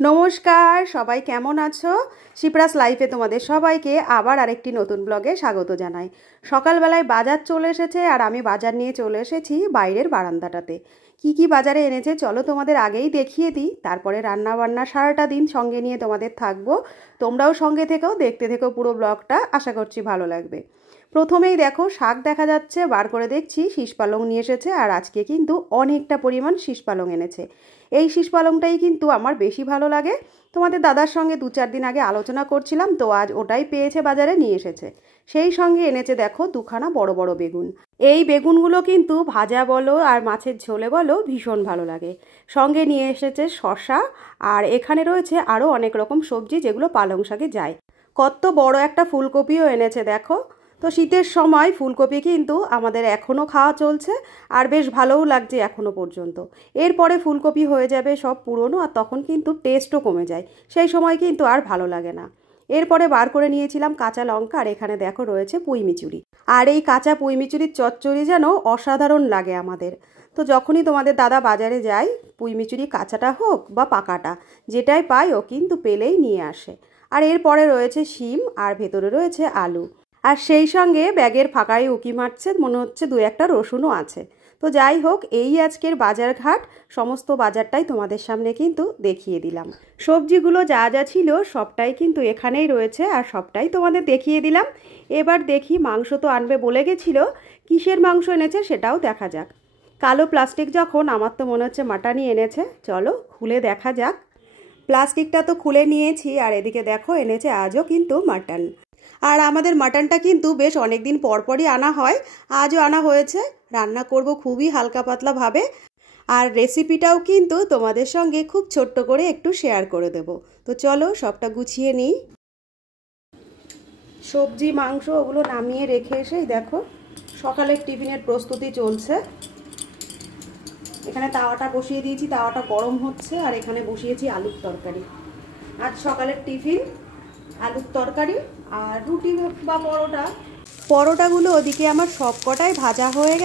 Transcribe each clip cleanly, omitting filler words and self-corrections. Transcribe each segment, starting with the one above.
নমস্কার, সবাই কেমন আছো? শিপ্রাস লাইফে তোমাদের সবাইকে আবার আরেকটি নতুন ব্লগে স্বাগত জানাই। সকালবেলায় বাজার চলে এসেছে আর আমি বাজার নিয়ে চলে এসেছি বাইরের বারান্দাটাতে। কি বাজারে এনেছে চলো তোমাদের আগেই দেখিয়ে দিই, তারপরে রান্না বান্না সারাটা দিন সঙ্গে নিয়ে তোমাদের থাকবো। তোমরাও সঙ্গে থেকেও দেখতে থেকো পুরো ব্লগটা, আশা করছি ভালো লাগবে। প্রথমেই দেখো শাক দেখা যাচ্ছে, বার করে দেখছি শীষ পালং নিয়ে এসেছে আর আজকে কিন্তু অনেকটা পরিমাণ শীষ পালং এনেছে। এই শীষ পালংটাই কিন্তু আমার বেশি ভালো লাগে। তোমাদের দাদার সঙ্গে 2-4 দিন আগে আলোচনা করছিলাম, তো আজ ওটাই পেয়েছে, বাজারে নিয়ে এসেছে। সেই সঙ্গে এনেছে দেখো দুখানা বড় বড় বেগুন। এই বেগুনগুলো কিন্তু ভাজা বলো আর মাছের ঝোলে বলো ভীষণ ভালো লাগে। সঙ্গে নিয়ে এসেছে শসা, আর এখানে রয়েছে আরও অনেক রকম সবজি যেগুলো পালং শাকে যায়। কত বড় একটা ফুলকপিও এনেছে দেখো। তো শীতের সময় ফুলকপি কিন্তু আমাদের এখনও খাওয়া চলছে আর বেশ ভালোও লাগছে এখনও পর্যন্ত। এরপরে ফুলকপি হয়ে যাবে সব পুরনো, আর তখন কিন্তু টেস্টও কমে যায়, সেই সময় কিন্তু আর ভালো লাগে না। এরপরে বার করে নিয়েছিলাম কাঁচা লঙ্কা, আর এখানে দেখো রয়েছে পুঁই মিচুরি। আর এই কাঁচা পুঁই মিচুরির চচ্চড়ি যেন অসাধারণ লাগে আমাদের। তো যখনই তোমাদের দাদা বাজারে যায়, পুঁই মিচুরি কাঁচাটা হোক বা পাকাটা যেটাই পাই ও কিন্তু পেলেই নিয়ে আসে। আর এরপরে রয়েছে শিম, আর ভেতরে রয়েছে আলু। আর সেই সঙ্গে ব্যাগের ফাঁকায় উকি মারছে, মনে হচ্ছে 2-1টা রসুনও আছে। তো যাই হোক, এই আজকের বাজারঘাট, সমস্ত বাজারটাই তোমাদের সামনে কিন্তু দেখিয়ে দিলাম। সবজিগুলো যা যা ছিল সবটাই কিন্তু এখানেই রয়েছে আর সবটাই তোমাদের দেখিয়ে দিলাম। এবার দেখি, মাংস তো আনবে বলে গেছিল, কিসের মাংস এনেছে সেটাও দেখা যাক। কালো প্লাস্টিক যখন, আমার তো মনে হচ্ছে মাটনই এনেছে। চলো খুলে দেখা যাক। প্লাস্টিকটা তো খুলে নিয়েছি, আর এদিকে দেখো এনেছে আজও কিন্তু মাটন। আর আমাদের মাটনটা কিন্তু বেশ অনেক দিন পরপরই আনা হয়, আজও আনা হয়েছে। রান্না করব খুবই হালকা পাতলা ভাবে, আর রেসিপিটাও কিন্তু তোমাদের সঙ্গে খুব ছোট্ট করে একটু শেয়ার করে দেব। তো চলো সবটা গুছিয়ে নিই। সবজি মাংস ওগুলো নামিয়ে রেখে এসেই দেখো সকালের টিফিনের প্রস্তুতি চলছে। এখানে তাওয়াটা বসিয়ে দিয়েছি, তাওয়াটা গরম হচ্ছে, আর এখানে বসিয়েছি আলুর তরকারি। আজ সকালের টিফিন আলুর তরকারি আর রুটি বা পরোটাগুলো ওদিকে আমার সব কটাই ভাজা হয়ে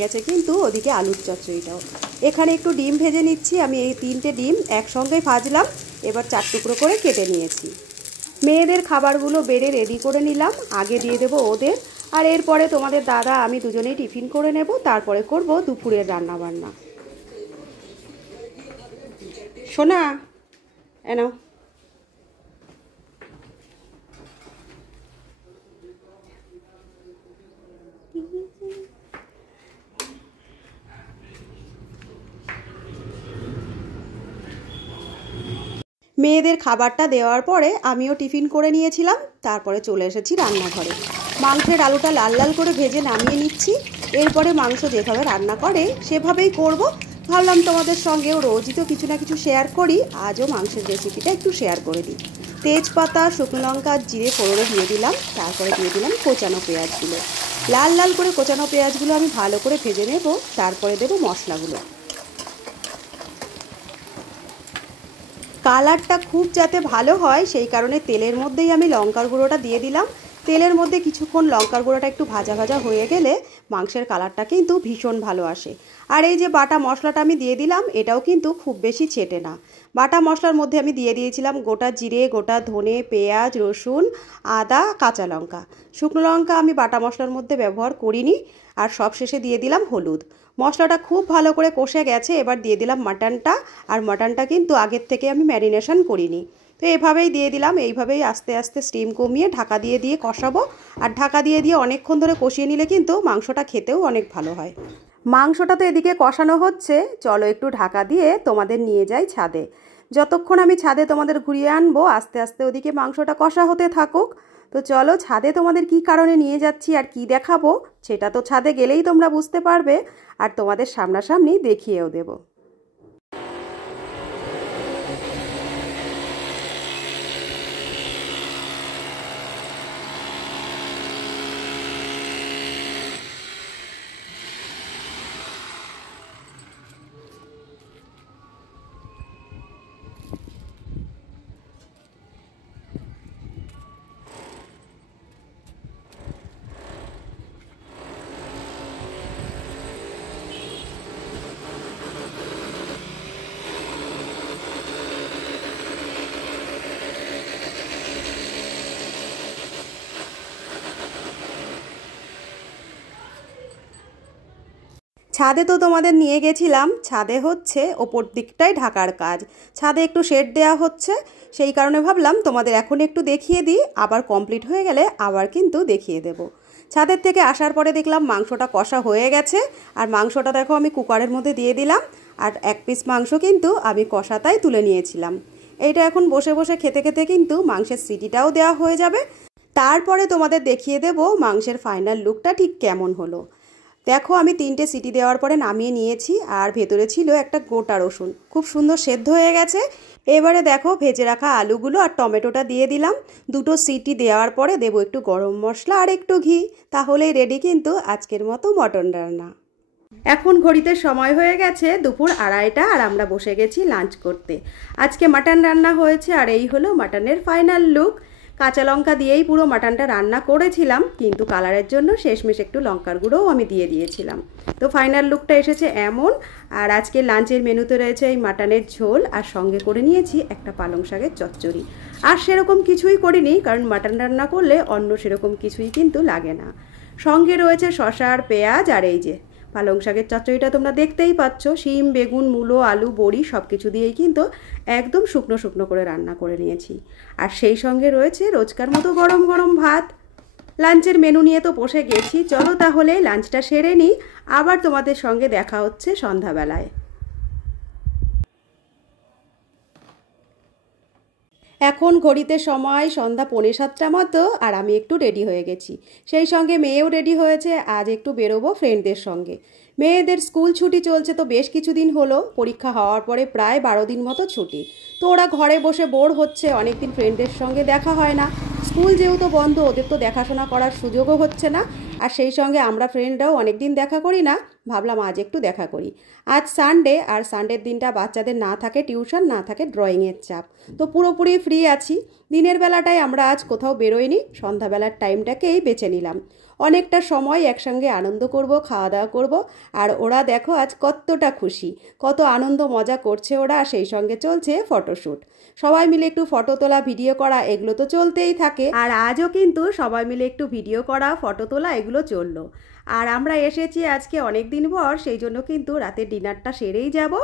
গেছে কিন্তু ওদিকে আলুর চচ্চড়িটাও। এখানে একটু ডিম ভেজে নিচ্ছি আমি। এই 3টে ডিম একসঙ্গে ভাজলাম, এবার 4 টুকরো করে কেটে নিয়েছি। মেয়েদের খাবারগুলো বেড়ে রেডি করে নিলাম, আগে দিয়ে দেবো ওদের। আর এরপরে তোমাদের দাদা আমি দুজনেই টিফিন করে নেব, তারপরে করব দুপুরের রান্না বান্না। সোনা এনাও। মেয়েদের খাবারটা দেওয়ার পরে আমিও টিফিন করে নিয়েছিলাম, তারপরে চলে এসেছি রান্নাঘরে। মাংসের আলুটা লাল লাল করে ভেজে নামিয়ে নিচ্ছি। এরপরে মাংস যেভাবে রান্না করে সেভাবেই করব। ভাবলাম তোমাদের সঙ্গেও রোজই তো কিছু না কিছু শেয়ার করি, আজও মাংসের রেসিপিটা একটু শেয়ার করে দিই। তেজপাতা, শুকনো লঙ্কা, জিরে ফোড়নে দিয়ে দিলাম, তারপরে দিয়ে দিলাম কোচানো পেঁয়াজগুলো। লাল লাল করে কোচানো পেঁয়াজগুলো আমি ভালো করে ভেজে নেব, তারপরে দেবো মশলাগুলো। কালারটা খুব যাতে ভালো হয় সেই কারণে তেলের মধ্যেই আমি লঙ্কার গুঁড়োটা দিয়ে দিলাম। তেলের মধ্যে কিছুক্ষণ লঙ্কার গুঁড়োটা একটু ভাজা ভাজা হয়ে গেলে মাংসের কালারটা কিন্তু ভীষণ ভালো আসে। আর এই যে বাটা মশলাটা আমি দিয়ে দিলাম, এটাও কিন্তু খুব বেশি ছেটে না। বাটা মশলার মধ্যে আমি দিয়ে দিয়েছিলাম গোটা জিরে, গোটা ধনে, পেঁয়াজ, রসুন, আদা, কাঁচা লঙ্কা। শুকনো লঙ্কা আমি বাটা মশলার মধ্যে ব্যবহার করিনি। আর সব শেষে দিয়ে দিলাম হলুদ। মশলাটা খুব ভালো করে কষে গেছে, এবার দিয়ে দিলাম মাটনটা। আর মাটনটা কিন্তু আগের থেকে আমি ম্যারিনেশন করিনি, তো এভাবেই দিয়ে দিলাম। এইভাবেই আস্তে আস্তে স্টিম কমিয়ে ঢাকা দিয়ে কষাবো। আর ঢাকা দিয়ে অনেকক্ষণ ধরে কষিয়ে নিলে কিন্তু মাংসটা খেতেও অনেক ভালো হয়। মাংসটা তো এদিকে কষানো হচ্ছে, চলো একটু ঢাকা দিয়ে তোমাদের নিয়ে যাই ছাদে। যতক্ষণ আমি ছাদে তোমাদের ঘুরিয়ে আনবো, আস্তে আস্তে ওদিকে মাংসটা কষা হতে থাকুক। তো চলো ছাদে তোমাদের কি কারণে নিয়ে যাচ্ছি আর কি দেখাবো সেটা তো ছাদে গেলেই তোমরা বুঝতে পারবে, আর তোমাদের সামনাসামনি দেখিয়েও দেবো। ছাদে তো তোমাদের নিয়ে গেছিলাম, ছাদে হচ্ছে ওপর দিকটাই ঢাকার কাজ, ছাদে একটু শেড দেওয়া হচ্ছে, সেই কারণে ভাবলাম তোমাদের এখন একটু দেখিয়ে দিই, আবার কমপ্লিট হয়ে গেলে আবার কিন্তু দেখিয়ে দেব। ছাদের থেকে আসার পরে দেখলাম মাংসটা কষা হয়ে গেছে, আর মাংসটা দেখো আমি কুকারের মধ্যে দিয়ে দিলাম, আর এক পিস মাংস কিন্তু আমি কষাতাই তুলে নিয়েছিলাম। এইটা এখন বসে বসে খেতে খেতে কিন্তু মাংসের সিটিটাও দেওয়া হয়ে যাবে, তারপরে তোমাদের দেখিয়ে দেব মাংসের ফাইনাল লুকটা ঠিক কেমন হলো। দেখো আমি 3টে সিটি দেওয়ার পরে নামিয়ে নিয়েছি, আর ভেতরে ছিল একটা গোটা রসুন, খুব সুন্দর সেদ্ধ হয়ে গেছে। এবারে দেখো ভেজে রাখা আলুগুলো আর টমেটোটা দিয়ে দিলাম, 2টো সিটি দেওয়ার পরে দেবো একটু গরম মশলা আর একটু ঘি, তাহলেই রেডি কিন্তু আজকের মতো মটন রান্না। এখন ঘড়িতে সময় হয়ে গেছে দুপুর 2:30, আর আমরা বসে গেছি লাঞ্চ করতে। আজকে মাটন রান্না হয়েছে, আর এই হলো মাটনের ফাইনাল লুক। কাঁচা লঙ্কা দিয়েই পুরো মাটনটা রান্না করেছিলাম, কিন্তু কালারের জন্য শেষমেশ একটু লঙ্কার গুঁড়োও আমি দিয়ে দিয়েছিলাম। তো ফাইনাল লুকটা এসেছে এমন। আর আজকে লাঞ্চের মেনুতে রয়েছে এই মাটনের ঝোল, আর সঙ্গে করে নিয়েছি একটা পালং শাকের চচ্চড়ি। আর সেরকম কিছুই করিনি, কারণ মাটন রান্না করলে অন্য সেরকম কিছুই কিন্তু লাগে না। সঙ্গে রয়েছে শসা আর পেঁয়াজ, আর এই যে পালং শাকের চচ্চড়িটা তোমরা দেখতেই পাচ্ছ, শিম, বেগুন, মূলো, আলু, বড়ি সব কিছু দিয়েই কিন্তু একদম শুকনো শুকনো করে রান্না করে নিয়েছি। আর সেই সঙ্গে রয়েছে রোজকার মতো গরম গরম ভাত। লাঞ্চের মেনু নিয়ে তো বসে গেছি, চলো তাহলে লাঞ্চটা সেরে নিই, আবার তোমাদের সঙ্গে দেখা হচ্ছে সন্ধ্যাবেলায়। এখন ঘড়িতে সময় সন্ধ্যা 6:45 মতো, আর আমি একটু রেডি হয়ে গেছি, সেই সঙ্গে মেয়েও রেডি হয়েছে। আজ একটু বেরোবো ফ্রেন্ডদের সঙ্গে। মেয়েদের স্কুল ছুটি চলছে তো বেশ কিছুদিন হলো, পরীক্ষা হওয়ার পরে প্রায় 12 দিন মতো ছুটি। তো ওরা ঘরে বসে বোর হচ্ছে, অনেকদিন ফ্রেন্ডদের সঙ্গে দেখা হয় না, স্কুল যেহেতু বন্ধ ওদের তো দেখাশোনা করার সুযোগও হচ্ছে না, আর সেই সঙ্গে আমরা ফ্রেন্ডরাও অনেকদিন দেখা করি না, ভাবলাম আজ একটু দেখা করি। আজ সানডে, আর সানডের দিনটা বাচ্চাদের না থাকে টিউশন, না থাকে ড্রয়িংয়ের চাপ, তো পুরোপুরি ফ্রি আছি। দিনের বেলাটায় আমরা আজ কোথাও বেরোইনি, সন্ধ্যাবেলার টাইমটাকেই বেছে নিলাম। অনেকটা সময় একসঙ্গে আনন্দ করব, খাওয়া দাওয়া করব। আর ওরা দেখো আজ কতটা খুশি, কত আনন্দ মজা করছে ওরা, সেই সঙ্গে চলছে ফটোশ্যুট। সবাই মিলে একটু ফটো তোলা, ভিডিও করা, এগুলো তো চলতেই থাকে, আর আজও কিন্তু সবাই মিলে একটু ভিডিও করা, ফটো তোলা এগুলো চললো। আর আমরা এসেছি আজকে অনেক দিন পর, সেই জন্য কিন্তু রাতের ডিনারটা সেরেই যাব,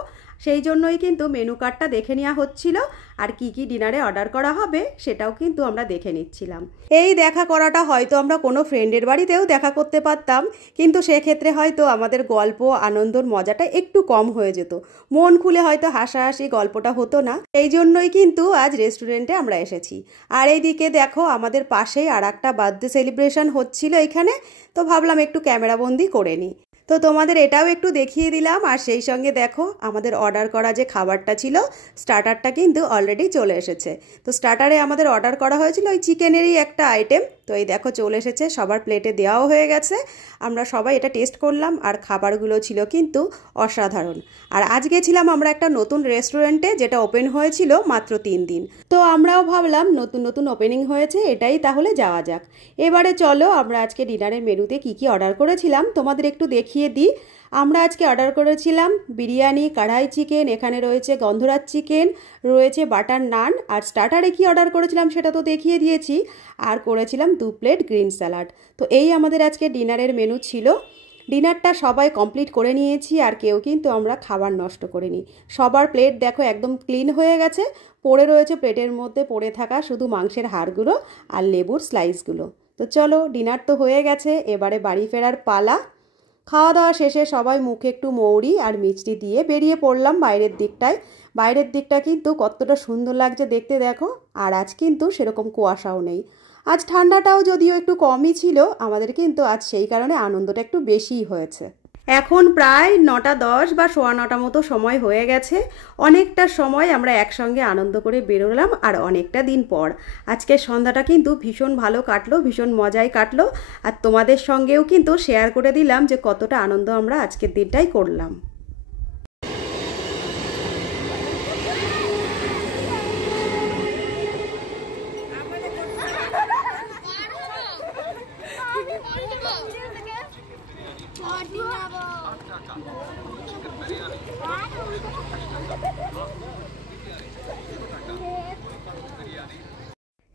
সেই জন্যই কিন্তু মেনু কার্ডটা দেখে নেওয়া হচ্ছিল, আর কি কি ডিনারে অর্ডার করা হবে সেটাও কিন্তু আমরা দেখে নিচ্ছিলাম। এই দেখা করাটা হয়তো আমরা কোনো ফ্রেন্ডের বাড়িতেও দেখা করতে পারতাম, কিন্তু সেক্ষেত্রে হয়তো আমাদের গল্প, আনন্দর মজাটা একটু কম হয়ে যেত, মন খুলে হয়তো হাসাহাসি গল্পটা হতো না, এই জন্যই কিন্তু আজ রেস্টুরেন্টে আমরা এসেছি। আর এইদিকে দেখো আমাদের পাশেই আর একটা বার্থডে সেলিব্রেশন হচ্ছিল এখানে, তো ভাবলাম একটু ক্যামেরাবন্দি করে নিই, তো তোমাদের এটাও একটু দেখিয়ে দিলাম। আর সেই সঙ্গে দেখো আমাদের অর্ডার করা যে খাবারটা ছিল, স্টার্টারটা কিন্তু অলরেডি চলে এসেছে। তো স্টার্টারে আমাদের অর্ডার করা হয়েছিল ওই চিকেনেরই একটা আইটেম, তো এই দেখো চলে এসেছে, সবার প্লেটে দেওয়াও হয়ে গেছে। আমরা সবাই এটা টেস্ট করলাম, আর খাবারগুলো ছিল কিন্তু অসাধারণ। আর আজ গেছিলাম আমরা একটা নতুন রেস্টুরেন্টে, যেটা ওপেন হয়েছিল মাত্র 3 দিন, তো আমরাও ভাবলাম নতুন নতুন ওপেনিং হয়েছে, এটাই তাহলে যাওয়া যাক। এবারে চলো আমরা আজকে ডিনারের মেনুতে কি কি অর্ডার করেছিলাম তোমাদের একটু দেখিয়ে দিই। আমরা আজকে অর্ডার করেছিলাম বিরিয়ানি, কড়াই চিকেন, এখানে রয়েছে গন্ধরাজ চিকেন, রয়েছে বাটার নান, আর স্টার্টারে কি অর্ডার করেছিলাম সেটা তো দেখিয়ে দিয়েছি, আর করেছিলাম 2 প্লেট গ্রিন স্যালাড। তো এই আমাদের আজকে ডিনারের মেনু ছিল। ডিনারটা সবাই কমপ্লিট করে নিয়েছি, আর কেউ কিন্তু আমরা খাবার নষ্ট করিনি। সবার প্লেট দেখো একদম ক্লিন হয়ে গেছে, পড়ে রয়েছে প্লেটের মধ্যে পড়ে থাকা শুধু মাংসের হাড়গুলো আর লেবুর স্লাইসগুলো। তো চলো ডিনার তো হয়ে গেছে, এবারে বাড়ি ফেরার পালা। খাওয়া দাওয়া শেষে সবাই মুখে একটু মৌরি আর মিষ্টি দিয়ে বেরিয়ে পড়লাম বাইরের দিকটায়। বাইরের দিকটা কিন্তু কতটা সুন্দর লাগছে দেখতে দেখো, আর আজ কিন্তু সেরকম কুয়াশাও নেই, আজ ঠান্ডাটাও যদিও একটু কমই ছিল, আমাদের কিন্তু আজ সেই কারণে আনন্দটা একটু বেশিই হয়েছে। এখন প্রায় 9:10 বা 9:15 মতো সময় হয়ে গেছে, অনেকটা সময় আমরা একসঙ্গে আনন্দ করে বেরোলাম, আর অনেকটা দিন পর আজকের সন্ধ্যাটা কিন্তু ভীষণ ভালো কাটলো, ভীষণ মজায় কাটলো, আর তোমাদের সঙ্গেও কিন্তু শেয়ার করে দিলাম যে কতটা আনন্দ আমরা আজকের দিনটাই করলাম।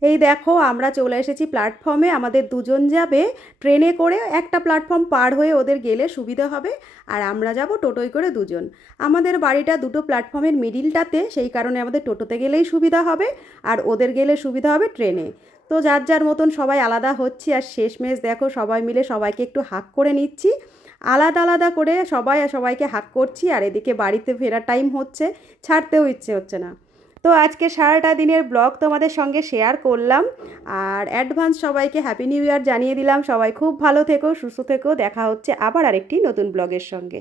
এই দেখো আমরা চলে এসেছি প্ল্যাটফর্মে। আমাদের দুজন যাবে ট্রেনে করে, একটা প্ল্যাটফর্ম পার হয়ে ওদের গেলে সুবিধা হবে, আর আমরা যাব টোটোয় করে দুজন। আমাদের বাড়িটা দুটো প্ল্যাটফর্মের মিডিলটাতে, সেই কারণে আমাদের টোটোতে গেলেই সুবিধা হবে, আর ওদের গেলে সুবিধা হবে ট্রেনে। তো যার যার মতন সবাই আলাদা হচ্ছি, আর শেষমেশ দেখো সবাই মিলে সবাইকে একটু হাক করে নিচ্ছি, আলাদা আলাদা করে সবাইকে হাক করছি। আর এদিকে বাড়িতে ফেরার টাইম হচ্ছে, ছাড়তেও ইচ্ছে হচ্ছে না। তো আজকে সারাটা দিনের ব্লগ তোমাদের সঙ্গে শেয়ার করলাম, আর অ্যাডভান্স সবাইকে হ্যাপি নিউ ইয়ার জানিয়ে দিলাম। সবাই খুব ভালো থেকো, সুস্থ থেকো। দেখা হচ্ছে আবার আরেকটি নতুন ব্লগের সঙ্গে।